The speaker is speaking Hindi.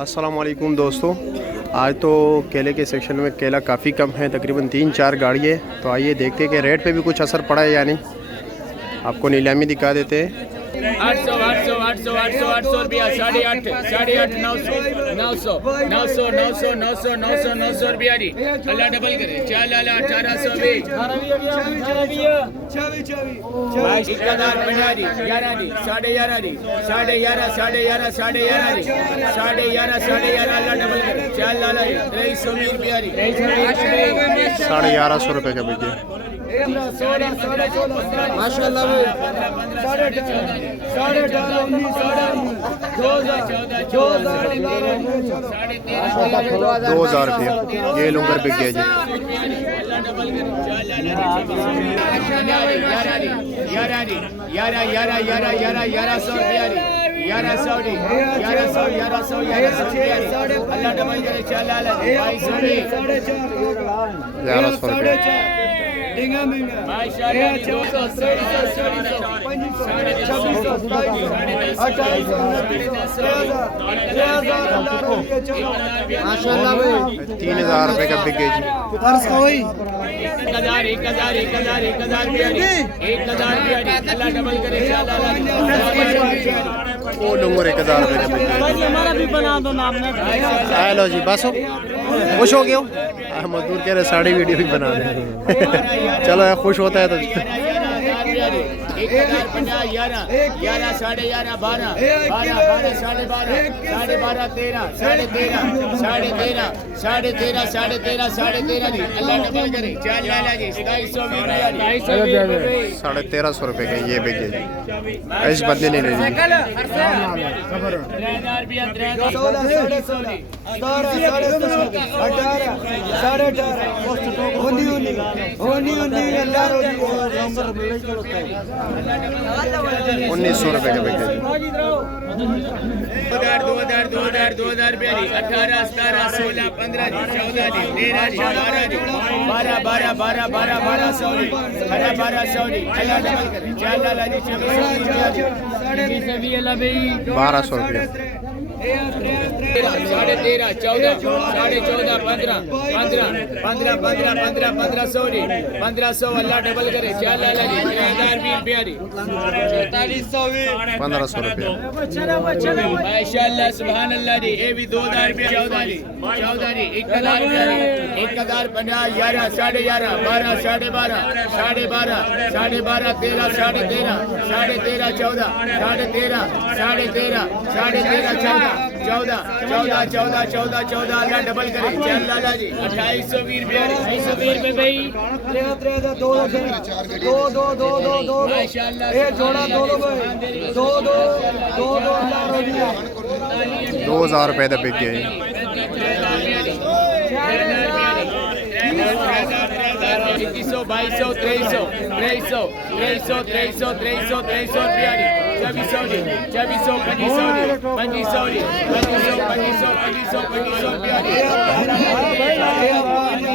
अस्सलाम वालेकुम दोस्तों, आज तो केले के सेक्शन में केला काफ़ी कम है, तकरीबन 3-4 गाड़ी है। तो आइए देखते हैं कि रेट पे भी कुछ असर पड़ा है या नहीं। आपको नीलामी दिखा देते हैं। 800 800 800 800 800 रुपया 850 850 900 900 900 900 900 900 रुपया जी। अल्लाह डबल करे 4 लाला 1820 1150 जी 11 जी 11.5 जी 11.5 11.5 11.5 जी 11.5 अल्लाह डबल करे 4 लाला 2320 रुपया जी 1150 रुपये का बिके। माशाल्लाह 2000 रुपया ये लूंगर बिक गया जी। 1100 रुपया। माशाल्लाह 3000 रुपये का बिक गया जी। 1000 अल्लाह डबल करे वो लूंगर 1000 रुपये का बिक गया। हमारा भी बना दो ना आपने। हेलो जी, बस हो खुश हो गए हो। मजदूर कह रहे साड़ी वीडियो भी बना दे। चलो यार, खुश होता है तो 1050 11 11 11.5 12 12 12 12.5 12.5 13 13.5 13 13 13 जी अल्लाह डबल करे 4 लाला जी 1350 रुपये का ये बिक गया जी। इस बंदे ने ले लिया। 1900 रुपये का बिक गया जी। 2000 रुपया जी 18 17 16 15 जी 14 जी 13 जी 12 जी 12 12 12 12 1200 जी 1200 जी अल्लाह डबल करे 4 लाला जी 1200 रुपया। 13 14 14 15 1500 जी 1500 अल्लाह डबल करे 4 लाला जी 3020 रुपया जी 1500 रुपया। माशाअल्लाह सुभान अल्लाह जी ये भी 2000 रुपया 14 जी 1000 रुपया जी 1050 11 11.5 12 12.5 12.5 12.5 13 13 13 14 13 13 14 अल्लाह डबल करे 4 लाला जी 2820 रुपया 2820 रुपये भाई 2000 रुपये का बिक गया। 2100 2200 2300 रुपया जी 2400 रुपया जी